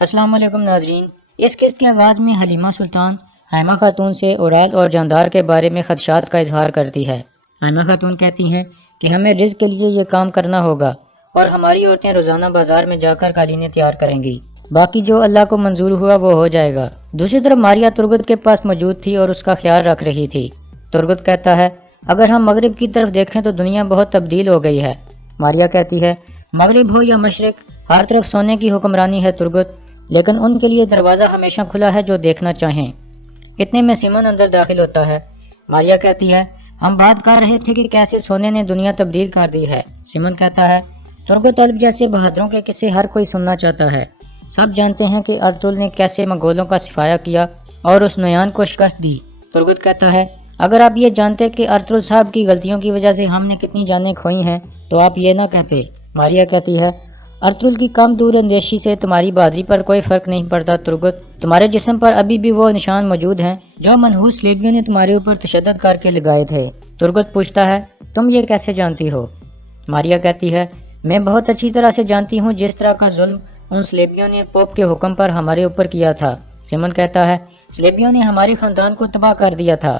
السلام علیکم ناظرین، اس قسط کے آغاز میں حلیمہ سلطان حائمہ خاتون سے اورال اور جاندار کے بارے میں خدشات کا اظہار کرتی ہے۔ حائمہ خاتون کہتی ہیں کہ ہمیں رزق کے لیے یہ کام کرنا ہوگا اور ہماری عورتیں روزانہ بازار میں جا کر قالینیں تیار کریں گی، باقی جو اللہ کو منظور ہوا وہ ہو جائے گا۔ دوسری طرف ماریا ترگت کے پاس موجود تھی اور اس کا خیال رکھ رہی تھی۔ ترگت کہتا ہے اگر ہم مغرب کی طرف دیکھیں تو دنیا بہت تبدیل ہو گئی ہے۔ ماریا کہتی ہے مغرب ہو یا مشرق، ہر طرف سونے کی حکمرانی ہے ترگت، لیکن ان کے لیے دروازہ ہمیشہ کھلا ہے جو دیکھنا چاہیں۔ اتنے میں سیمن اندر داخل ہوتا ہے۔ ماریا کہتی ہے ہم بات کر رہے تھے کہ کیسے سونے نے دنیا تبدیل کر دی ہے۔ سیمن کہتا ہے ترگت الب جیسے بہادروں کے قصے ہر کوئی سننا چاہتا ہے۔ سب جانتے ہیں کہ ارطغرل نے کیسے منگولوں کا صفایا کیا اور اس نویان کو شکست دی۔ ترگت کہتا ہے اگر آپ یہ جانتے کہ ارطغرل صاحب کی غلطیوں کی وجہ سے ہم نے کتنی جانیں کھوئی ہیں تو آپ یہ نہ کہتے۔ ماریا کہتی ہے ارطغرل کی کم دور اندیشی سے تمہاری بہادری پر کوئی فرق نہیں پڑتا ترگت، تمہارے جسم پر ابھی بھی وہ نشان موجود ہیں جو منحوس لیبیوں نے تمہارے اوپر تشدد کر کے لگائے تھے۔ ترگت پوچھتا ہے تم یہ کیسے جانتی ہو؟ ماریا کہتی ہے میں بہت اچھی طرح سے جانتی ہوں جس طرح کا ظلم ان سلیبیوں نے پوپ کے حکم پر ہمارے اوپر کیا تھا۔ سیمن کہتا ہے سلیبیوں نے ہمارے خاندان کو تباہ کر دیا تھا،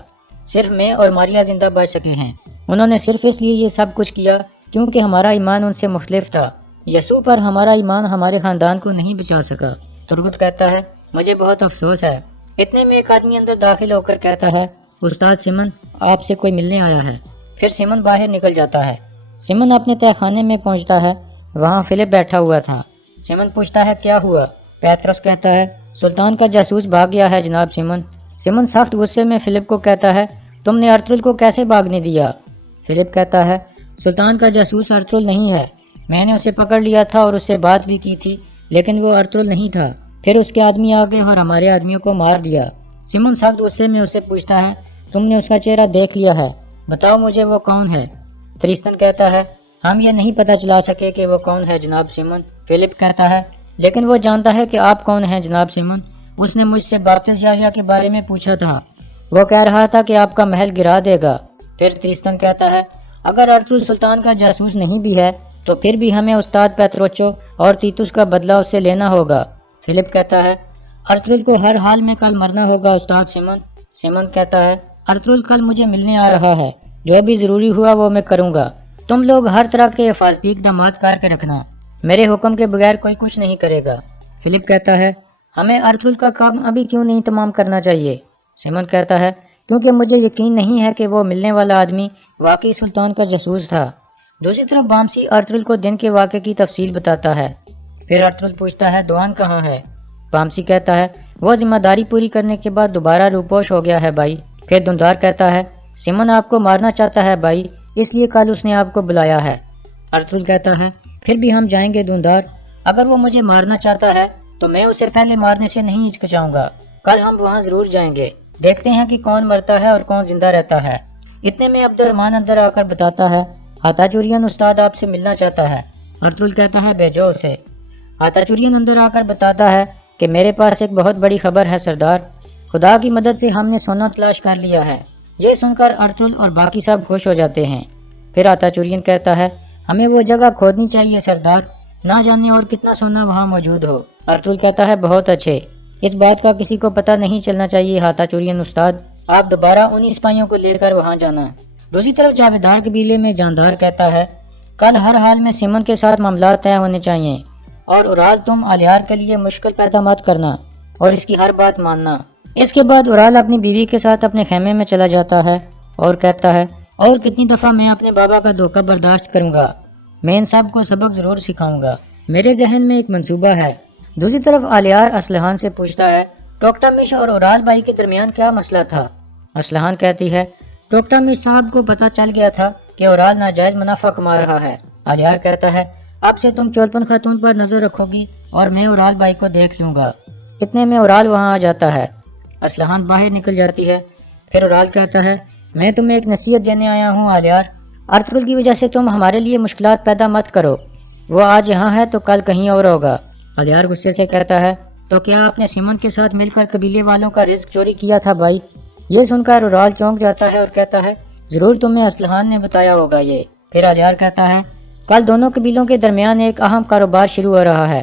صرف میں اور ماریا زندہ بچ سکے ہیں۔ انہوں نے صرف اس لیے یہ سب کچھ کیا کیونکہ ہمارا ایمان ان سے مختلف تھا۔ یسوع پر ہمارا ایمان ہمارے خاندان کو نہیں بچا سکا۔ ترگت کہتا ہے مجھے بہت افسوس ہے۔ اتنے میں ایک آدمی اندر داخل ہو کر کہتا ہے استاد سیمن آپ سے کوئی ملنے آیا ہے۔ پھر سیمن باہر نکل جاتا ہے۔ سیمن اپنے تہہ خانے میں پہنچتا ہے، وہاں فلپ بیٹھا ہوا تھا۔ سیمن پوچھتا ہے کیا ہوا؟ پیترس کہتا ہے سلطان کا جاسوس بھاگ گیا ہے جناب سیمن۔ سیمن سخت غصے میں فلپ کو کہتا ہے تم نے ارطغرل کو کیسے بھاگنے دیا؟ فلپ کہتا ہے سلطان کا جاسوس ارطغرل نہیں ہے، میں نے اسے پکڑ لیا تھا اور اس سے بات بھی کی تھی لیکن وہ ارطغرل نہیں تھا، پھر اس کے آدمی آ گئے اور ہمارے آدمیوں کو مار دیا۔ سیمن سخت غصے میں اسے پوچھتا ہے تم نے اس کا چہرہ دیکھ لیا ہے، بتاؤ مجھے وہ کون ہے؟ تریستن کہتا ہے ہم یہ نہیں پتہ چلا سکے کہ وہ کون ہے جناب سیمن۔ فلپ کہتا ہے لیکن وہ جانتا ہے کہ آپ کون ہیں جناب سیمن، اس نے مجھ سے بابتس یحییٰ کے بارے میں پوچھا تھا، وہ کہہ رہا تھا کہ آپ کا محل گرا دے گا۔ پھر تریستن کہتا ہے اگر ارطغرل سلطان کا جاسوس نہیں بھی ہے تو پھر بھی ہمیں استاد پیتروچو اور تیتوس کا بدلہ اس سے لینا ہوگا۔ فلپ کہتا ہے ارطغرل کو ہر حال میں کل مرنا ہوگا استاد سیمن۔ سیمن کہتا ہے ارطغرل کل مجھے ملنے آ رہا ہے، جو بھی ضروری ہوا وہ میں کروں گا، تم لوگ ہر طرح کے حفاظتی اقدامات کر کے رکھنا، میرے حکم کے بغیر کوئی کچھ نہیں کرے گا۔ فلپ کہتا ہے ہمیں ارطغرل کا کام ابھی کیوں نہیں تمام کرنا چاہیے؟ سیمن کہتا ہے کیونکہ مجھے یقین نہیں ہے کہ وہ ملنے والا آدمی واقعی سلطان کا جاسوس تھا۔ دوسری طرف بامسی ارطغرل کو دن کے واقعے کی تفصیل بتاتا ہے۔ پھر ارطغرل پوچھتا ہے دوان کہاں ہے؟ بامسی کہتا ہے وہ ذمہ داری پوری کرنے کے بعد دوبارہ روپوش ہو گیا ہے بھائی۔ پھر دندار کہتا ہے سیمن آپ کو مارنا چاہتا ہے بھائی، اس لیے کل اس نے آپ کو بلایا ہے۔ ارطغرل کہتا ہے پھر بھی ہم جائیں گے دندار، اگر وہ مجھے مارنا چاہتا ہے تو میں اسے پہلے مارنے سے نہیں ہچکچاؤں گا، کل ہم وہاں ضرور جائیں گے، دیکھتے ہیں کہ کون مرتا ہے اور کون زندہ رہتا ہے۔ اتنے میں عبد الرحمن اندر آ کر بتاتا ہے آتا چورین استاد آپ سے ملنا چاہتا ہے۔ ارطغرل کہتا ہے بھیجو اسے۔ آتا چورین اندر آ کر بتاتا ہے کہ میرے پاس ایک بہت بڑی خبر ہے سردار، خدا کی مدد سے ہم نے سونا تلاش کر لیا ہے۔ یہ سن کر ارطغرل اور باقی سب خوش ہو جاتے ہیں۔ پھر آتا چورین کہتا ہے ہمیں وہ جگہ کھودنی چاہیے سردار، نہ جانے اور کتنا سونا وہاں موجود ہو۔ ارطغرل کہتا ہے بہت اچھے، اس بات کا کسی کو پتہ نہیں چلنا چاہیے آتا چورین استاد، آپ دوبارہ انہی سپاہیوں کو لے کر وہاں جانا۔ دوسری طرف جاویدار قبیلے میں جاندار کہتا ہے کل ہر حال میں سیمن کے ساتھ معاملات طے ہونے چاہیے، اور اورال تم الیار کے لیے مشکل پیدا مت کرنا اور اس کی ہر بات ماننا۔ اس کے بعد اورال اپنی بیوی کے ساتھ اپنے خیمے میں چلا جاتا ہے اور کہتا ہے اور کتنی دفعہ میں اپنے بابا کا دھوکہ برداشت کروں گا، میں ان سب کو سبق ضرور سکھاؤں گا، میرے ذہن میں ایک منصوبہ ہے۔ دوسری طرف الیار اسلحان سے پوچھتا ہے ٹوکٹامش اور اورال بھائی کے درمیان کیا مسئلہ تھا؟ اسلحان کہتی ہے ٹوکٹامش صاحب کو پتہ چل گیا تھا کہ اورال ناجائز منافع کما رہا ہے۔ الیار کہتا ہے اب سے تم چولپن خاتون پر نظر رکھو گی اور میں اورال بھائی کو دیکھ لوں گا۔ اتنے میں اورال وہاں آ جاتا ہے، اسلحان باہر نکل جاتی ہے۔ پھر اورال کہتا ہے میں تمہیں ایک نصیحت دینے آیا ہوں الیار، ارطغرل کی وجہ سے تم ہمارے لیے مشکلات پیدا مت کرو، وہ آج یہاں ہے تو کل کہیں اور ہوگا۔ الیار غصے سے کہتا ہے تو کیا آپ نے سیمن کے ساتھ مل کر قبیلے والوں کا رزق چوری کیا تھا بھائی؟ یہ سن کر اورال چونک جاتا ہے اور کہتا ہے ضرور تمہیں اسلحان نے بتایا ہوگا یہ۔ پھر الیار کہتا ہے کل دونوں قبیلوں کے درمیان ایک اہم کاروبار شروع ہو رہا ہے،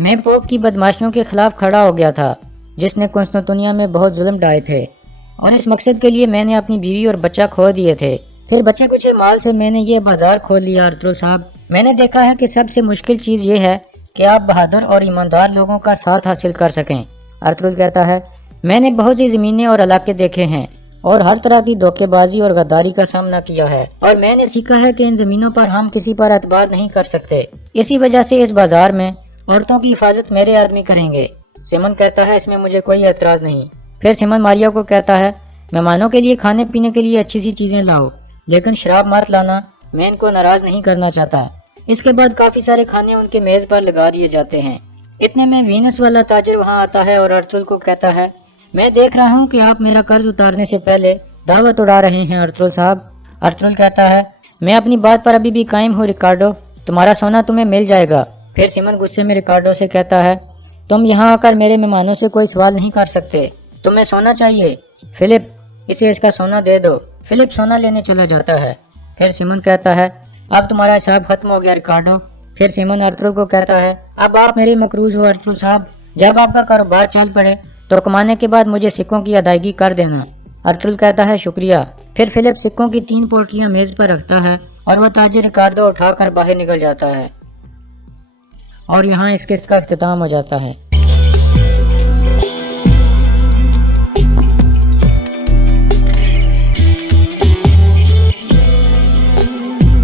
میں پوپ کی بدماشیوں کے خلاف کھڑا ہو گیا تھا جس نے قسطنطنیہ میں بہت ظلم ڈھائے تھے، اور اس مقصد کے لیے میں نے اپنی بیوی اور بچہ کھو دیے تھے۔ پھر بچے کچھ مال سے میں نے یہ بازار کھول لیا۔ ارطغرل صاحب، میں نے دیکھا ہے کہ سب سے مشکل چیز یہ ہے کہ آپ بہادر اور ایماندار لوگوں کا ساتھ حاصل کر سکیں۔ ارطغرل کہتا ہے، میں نے بہت سی زمینیں اور علاقے دیکھے ہیں اور ہر طرح کی دھوکے بازی اور غداری کا سامنا کیا ہے، اور میں نے سیکھا ہے کہ ان زمینوں پر ہم کسی پر اعتبار نہیں کر سکتے۔ اسی وجہ سے اس بازار میں عورتوں کی حفاظت میرے آدمی کریں گے۔ سیمن کہتا ہے، اس میں مجھے کوئی اعتراض نہیں۔ پھر سیمن ماریا کو کہتا ہے، مہمانوں کے لیے کھانے پینے کے لیے اچھی سی چیزیں لاؤ، لیکن شراب مت لانا، میں ان کو ناراض نہیں کرنا چاہتا۔ اس کے بعد کافی سارے کھانے ان کے میز پر لگا دیے جاتے ہیں۔ اتنے میں وینس والا تاجر وہاں آتا ہے اور ارطغرل کو کہتا ہے، میں دیکھ رہا ہوں کہ آپ میرا قرض اتارنے سے پہلے دعوت اڑا رہے ہیں ارطغرل صاحب۔ ارطغرل کہتا ہے، میں اپنی بات پر ابھی بھی قائم ہوں ریکارڈو، تمہارا سونا تمہیں مل جائے گا۔ پھر سیمن غصے میں ریکارڈو سے کہتا ہے، تم یہاں آ کر میرے مہمانوں سے کوئی سوال نہیں کر سکتے، تمہیں سونا چاہیے، فلپ اسے اس کا سونا دے دو۔ فلپ سونا لینے چلا جاتا ہے۔ پھر سیمن کہتا ہے، اب تمہارا حساب ختم ہو گیا ریکارڈو۔ پھر سیمن ارطغرل کو کہتا ہے، اب آپ میرے مقروض ہو ارطغرل صاحب، جب آپ کا کاروبار چل پڑے تو کمانے کے بعد مجھے سکوں کی ادائیگی کر دینا۔ ارطغرل کہتا ہے، شکریہ۔ پھر فلپ سکوں کی 3 پوٹلیاں میز پر رکھتا ہے اور وہ تاجر ریکارڈو اٹھا کر باہر نکل جاتا ہے، اور یہاں اس قسط کا اختتام ہو جاتا ہے۔